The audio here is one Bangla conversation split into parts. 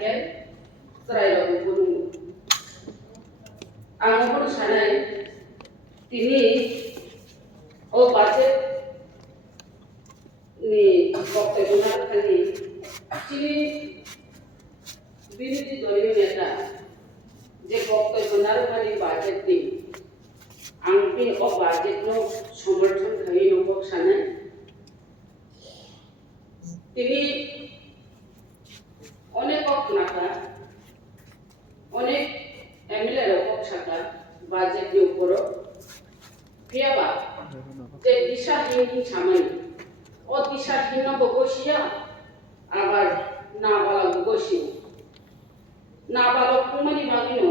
ke serai lagu gunung. Ang pun sanai tini budget ni waktu guna kali cini বিরোধী দলীয় নেতা যে বক্তব্য নারী বাজেট দিন আংপি ও বাজেট নো সমর্থন খাই নবক সানায় তিনি অনেক নাকা অনেক এমএলএ রকম সাকা বাজেট নি উপর ফিয়াবা যে দিশাহীন সামাই ও দিশাহীন বসিয়া আবার না বলা বসিয়া না বালক কুমারী বাগিনো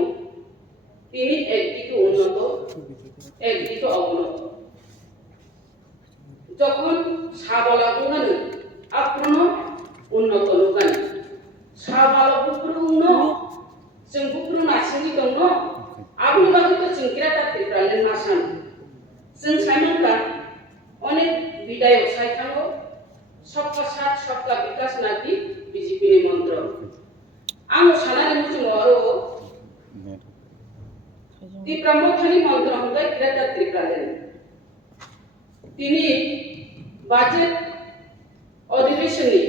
তিনি একদিকে উন্নত একদিকে অবনত যখন সাবালা গুণানি আপন উন্নত লোকানি সাবালা বুকুরু উন্ন जों बुकुरु नासिनि दङ आबुनि बागै तो जों किरा टिप्रालेन्ड नासान जों साइमनका अनेक बिदाय साइथाङो सबका साथ सबका विकास नागि बीजेपी नि मन्त्र आं सानानि मुजुङो आरो टिप्रामथानि मन्त्र हंगाय किरा टिप्रालेन्ड तिनि बाजेट अधिवेशननि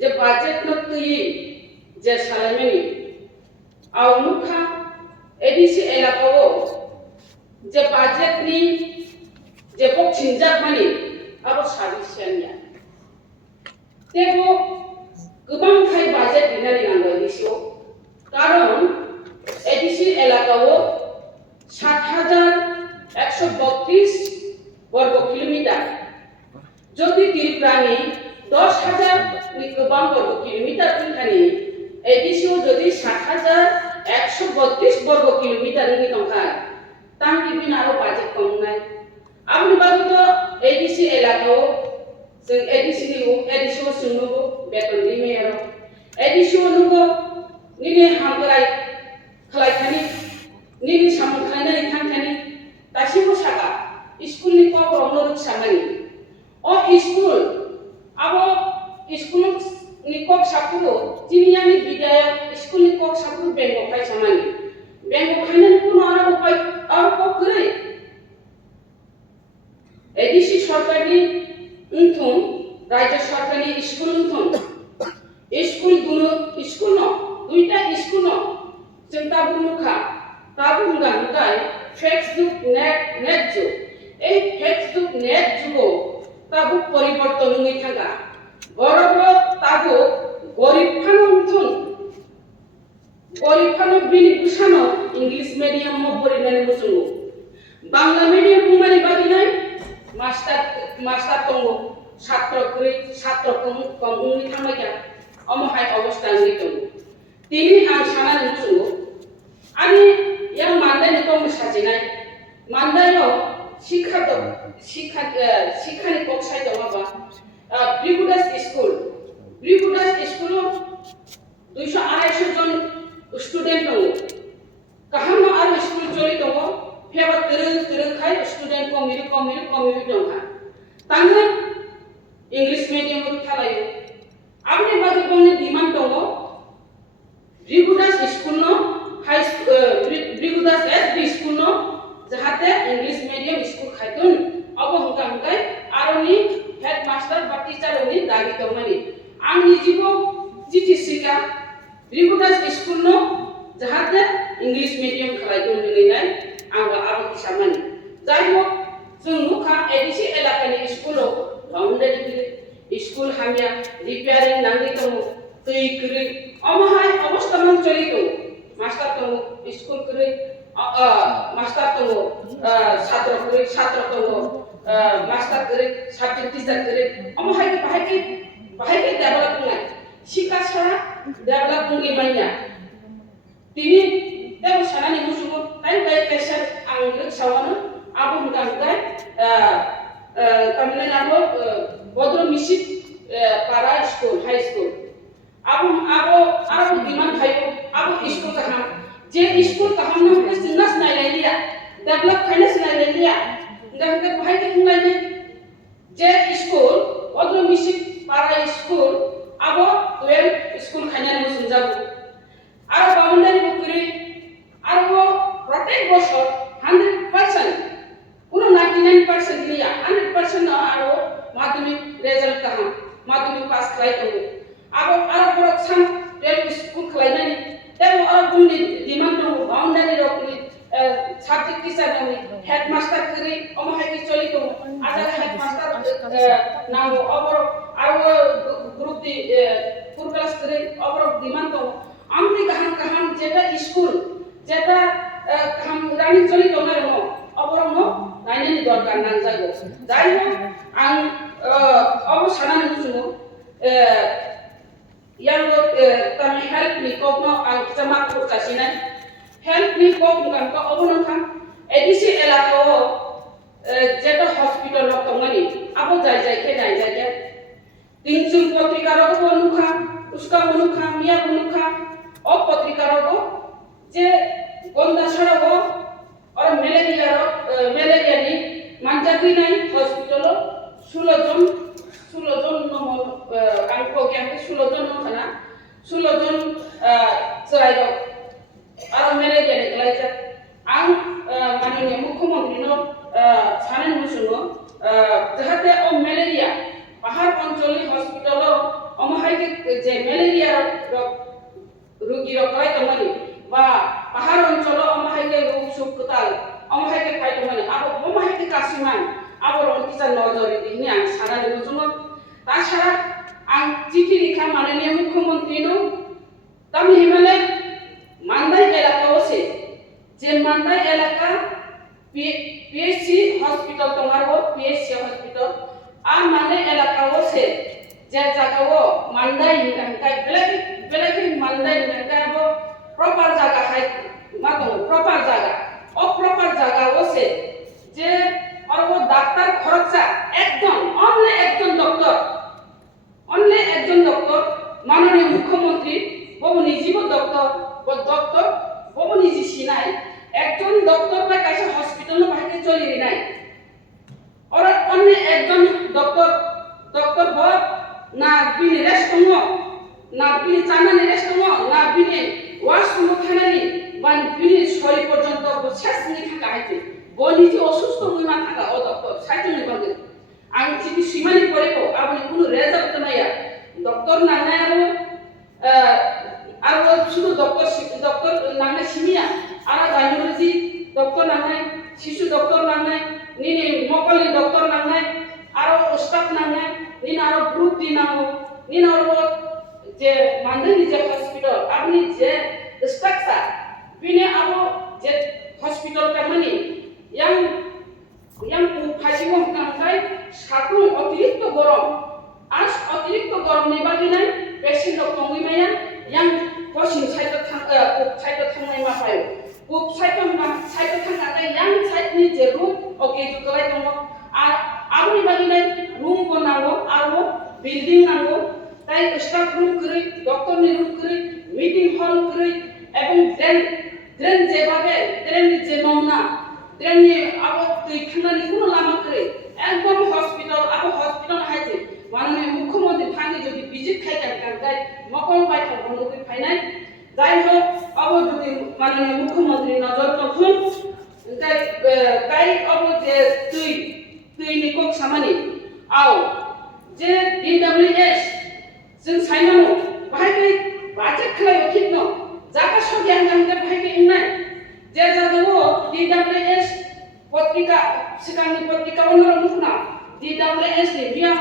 जे बाजेट न तुई जे सालायमेनि आउनुखा एडिसि एलाकाओ जे बाजेट नि जे बक्सिंजाक मानि आरो साबिसियानिया तेबो गोबां खाय बाजेट बिनानै नांगौ एडिसिओ कारण एडिसि एलाकाओ ৭,১৩২ বর্গ কিলোমিটার যদি ত্রিপুরানি ১০,০০০ नि गोबां বর্গ কিলোমিটার খানি एडिसिओ যদি ৭,১৩২ বর্গ কিলোমিটার नि दंखा तां टिपिन आरो बाजेट कमनाय आबुनि बागै तो एडिसि एलाकाओ जों एडिसिओ सुंगो बेतन दिमेरो एडिसिओ नुगो निनि हामगराय खलायखानि निनि सामखायनाय थांखानि दासिमबो सागा स्कुलनि कबरनो रुखसामानि अ स्कुल आबो स्कुल नि कक सापुरो जिनियानि बिदाया स्कुल नि कक सापुरो बेंगो खायसामानि बेंगो खायनानि कुनो आरो उपाय आरो ककरै एडिसि सरकारनि उनथुं राज्य सरकारनि स्कुल उनथुं स्कुल गुनो स्कुल न दुइटा स्कुल न जों ताबु मुखा ताबु हुंगाय फेसबुक नेट जुग এই फेसबुक नेट जुगो ताबु परिवर्तन नुई थागा गरब ताबु गरीब फानो बिनि गुसानो इंग्लिश मीडियम म परिनानै मुजुङो बांला मीडियम मुमानि बागिनाय मास्टार दङ छात्र कमुनि थांबाय अमहाय अवस्था नि दङ तिनि आं सानानै मुजुङो आनि यां मानदायनि दङ साजिनाय मानदायाव शिक्षानि कक्साय दङबा ब्रिगुडास स्कुल 200-250 जन स्टूडेंट दङ काहामनो आरो स्कुल चलि दङ फेबा तेरे खाय स्टूडेंट को मिरु दंहा तांनो इंग्लिश मीडियम को थालायो आबनि बागै बने डिमांड दङ ब्रिगुडास स्कुल नो ब्रिगुडास एसबी स्कुल नो जाहाते इंग्लिश मीडियम स्कुल खायतुन अब हुंगाय आरोनि हेडमास्टर बा टीचरनि दागि दंमानि आंनि जिबो जीटीसी का ब्रिगुडास स्कुल नो जाहाते इंग्लिश मीडियम खालायदुन दिनैनाय आंबो आबो सामानि जायहो जों नुखा एडिसि एलाकानि स्कुलाव बाउन्डारि स्कुल हामिया रिपेयारिं नांगि दङ दै गरै अमहाय अवस्था नं चलि दङ मास्टार दङ स्कुल गरै मास्टार दङ छात्र दङ मास्टार गरै साबजेक्ट टीचर गरै अमहाय बाहाय डेभलप नाय शिक्षा सारा डेभलप नङि मानिया तिनि तेव सानानि मुजुगो ताइ कैसर आं गोसोआवनो आबो हुंगाय तामिलनाडु बद्र मिसिक पारा स्कुल हाई स्कुल आबो डिमांड थायो आबो स्कुल कहां जे स्कुल कहां न सिनास नायलायलिया डेभलप खायनास नायलायलिया गांगे बाहाय खुंलायने जे स्कुल बद्र मिसिक पारा स्कुल आबो 12 स्कुल खायनानि मुजुं যাব আর বাউন্ডারি বুকরি আর ও প্রত্যেক বছর 100% কোনো 99% নিয়া 100% আর ও মাধ্যমিক রেজাল্ট কাহাম মাধ্যমিক পাস খাই তো আবো আর বড় সাম টেল স্কুল খাইনানি তেও আর বুনি ডিমান্ড দङ বাউন্ডারি রকনি সাবজেক্ট টিচার দङ হেডমাস্টার করি অমহাইকি চলি তো আজার হেডমাস্টার নাও অবর আর গ্রুপ দি ফুল ক্লাস করে অবর ডিমান্ড দङ আমনি কাহাম কাহাম যেটা স্কুল যেটা কাহাম রানি চলি তো না অবর নো নাইনি দরকার না যাইবো যাই হোক আং অবর সানানি শুনো yang kami help ni kok no ang sama kurkasinan help ni kok bukan kok obon kan edisi elaka o jeta hospital lo tongani abo jai jai ke jai jai ya tinjung potrika ro ko nukha uska munukha miya munukha o potrika ro je gonda chhara go और malaria ni manjaki nai hospital lo 16 জন নম্বর angko yang 16 জন kana 16 জন cerai dok আর malaria ni kelajar ang মাননীয় মুখ্যমন্ত্রী no সানেন মুসুনো যাহাতে ও malaria পাহাড় অঞ্চলে হসপিটাল অমহাইকে যে malaria রোগী রকাই তমানি বা পাহাড় অঞ্চল অমহাইকে রোগ সুকতাল অমহাইকে খাই তমানি আবো অমহাইকে কাসিমান আবার অনেকটা নজরে দিনে আং সারা নির্বাচন তাছাড়া আং চিঠি লেখা মাননীয় মুখ্যমন্ত্রী নো তামি হিমালয় মান্দাই এলাকা আছে যে মান্দাই এলাকা পিএসসি হসপিটাল তোমার পিএসসি হসপিটাল আর মানে এলাকা আছে যে জায়গা মান্দাই হিঙ্গাই বেলাকে মান্দাই হিঙ্গাই প্রপার জায়গা হাই মাতো প্রপার জায়গা অপ্রপার জায়গা আছে যে और वो ডাক্তার খরচা একজন অনলি একজন ডক্টর মাননীয় মুখ্যমন্ত্রী বহু নিজীব ডক্টর বহু নিজি সিনাই একজন ডক্টর বা কাছে হসপিটাল বাহিরে চলি নাই और অন্য একজন ডক্টর ব না বিনি রেস্ট দङ না বিনি চানানি রেস্ট দङ না বিনি ওয়াশরুম খানানি বা বিনি শরী পর্যন্ত শেষ নি থাকা হইছে বনিজি অসুস্থ হইমা থাকা ও ডক্টর সাইতনি বাগে আং চিঠি সিমানি পড়িব আপনি কোনো রেজাল্ট নাইয়া ডক্টর নানাই আর শুধু ডক্টর নানাই সিমিয়া আর গাইনোলজি ডক্টর নানাই শিশু ডক্টর নানাই নিনি মকলি ডক্টর নানাই আর স্টাফ নানাই নিন আর গ্রুপ দি নাও নিন আর যে মানদানি যে হসপিটাল আপনি যে স্ট্রাকচার বিনে আবো যে হসপিটাল কামানি yang ফাইসিং কামকাই সাকুন অতিরিক্ত গরম আজ অতিরিক্ত গরম নি বাগিনাই পেশেন্ট দংই মায়া yang পসিং সাইতো থাংনাই মাপায় কুপ সাইতো থাংনাই yang সাইতনি যে রুম ওকে জুতলাই দङ আর আপনি বাগিনাই রুম বনাবো আর বিল্ডিং নাঙ্গো তাই স্টাফ রুম করি ডক্টর নি রুম করি মিটিং হল করি এবং ড্রেন যেভাবে ড্রেন যে নমুনা ট্রেনে আবো তুই খানানি কোনো লামা করে একদম হসপিটাল হাইছে মাননীয় মুখ্যমন্ত্রী ফানি যদি ভিজিট খাইতে গায় মকল বাইঠা বন্ধ করে ফাইনাই যাই হোক আবো যদি মাননীয় মুখ্যমন্ত্রী নজর তখন তাই আবো যে তুই নিকক সামানি আও যে DWS जों साइनानो बाहाय बाजेट खालाय खिदनो जागा सगि आंगा बाहाय इनाय जे जागाव DWS पत्रिका सिगांनि पत्रिका अनर मुखना DWS नि बिया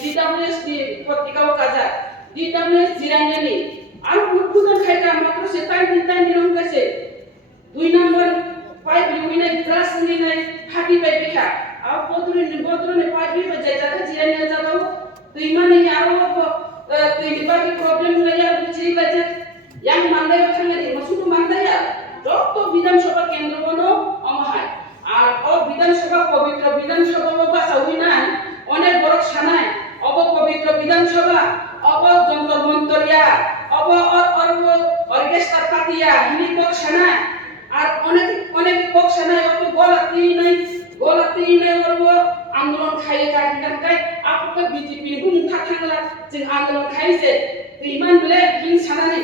DWS नि पत्रिका काजा DWS जिरानियानि आरो गुदगुदन खायगा मात्र से टाइम दिनं गासे 2 नम्बर 5 लिविनाय क्लास निनाय 35 बिखा आ बोद्रनि 5 बि जाय जागा जिरानिया जागाव दैमानि आरो दैनि बाकी प्रब्लेम नाया बुझि बाजे yang mandai thangani masudu mandaya যত বিধানসভা কেন্দ্র বনো অমহায় আর ও বিধানসভা পবিত্র বিধানসভা বাসা হই না অনেক বড় সানায় অব পবিত্র বিধানসভা অব যন্তর মন্তরিয়া অব অর্কেস্ট্রা পাতিয়া হিলিকক সানায় আর অনেক কক সানায় অব গলাতি নাই অব আন্দোলন খাইয়ে কাই আপুকে বিজেপি বুম থাকলা जों আন্দোলন খাইছে ইমান বলে হিং সানানি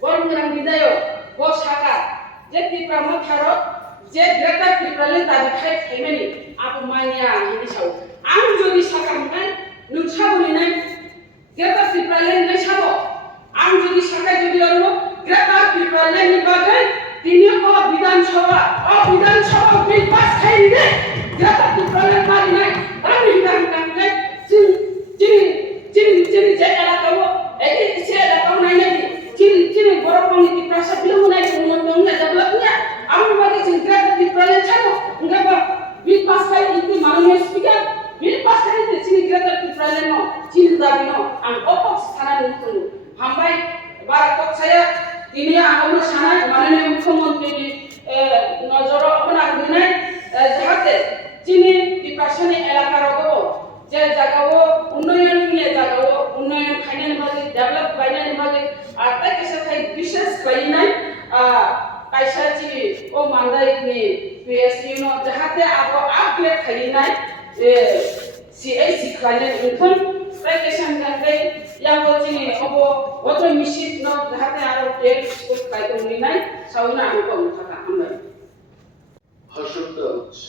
Borong bidayo, bo Saka, je Tipraland Tharot, je Greater Tipraland dabi khai mani, abu mania ini sau. Ang jodi Saka mungkin, nusabuni nai, Greater Tipraland nai sabo. Ang jodi Saka jodi orang Greater Tipraland ni bagai, tini Bidan Sabha bill pass khai ni, Greater Tipraland mari nai, orang hidup kan ciri jaya kau, ini saya kau nanya ni, ciri borong ni Tiprasa belum naik umumnya developnya, amu bagi Greater Tipraland cakap, enggak bah, bill pass khai itu manusia speaker, bill pass khai itu ciri Greater Tipraland no, ciri dabi no, ang opok sana itu, hambai barat saya ini amu sana manusia mukhyamantrي नजर अपना दिनाय जाहाते चीनी Tiprasa ni एलाका रगो जे जागावो उन्नयन नि जागावो उन्नयन खायनानि बागै डेभलप बायनानि बागै आता केसा खाय विशेष खायनाय कायसा चि ओ मानदाय नि पीएसयू नो जाहाते आबो अपग्रेड खायनाय सीएसी खायनाय इनकम प्रेकेशन गांगै यावो चीनी अबो अतो मिसिट नो जाहाते आरो टेक स्कुल खायदोंनिनाय सावना आंखौ थाखा हामबाय ভাষণটা হচ্ছে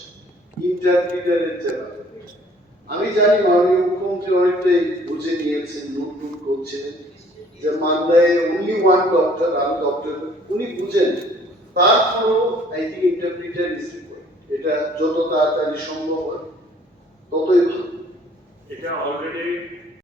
ইন্টারপ্রিটারের জায়গা। আমি জানি মাননীয় মুখ্যমন্ত্রী অনেকটাই বুঝে নিয়েছেন, নোট করছিলেন যে মান্দায় অনলি ওয়ান ডক্টর, আমি ডক্টর, উনি বুঝেন। তারপরেও I think interpreter is required. এটা যত তাড়াতাড়ি সম্ভব হয় ততই ভালো। এটা অলরেডি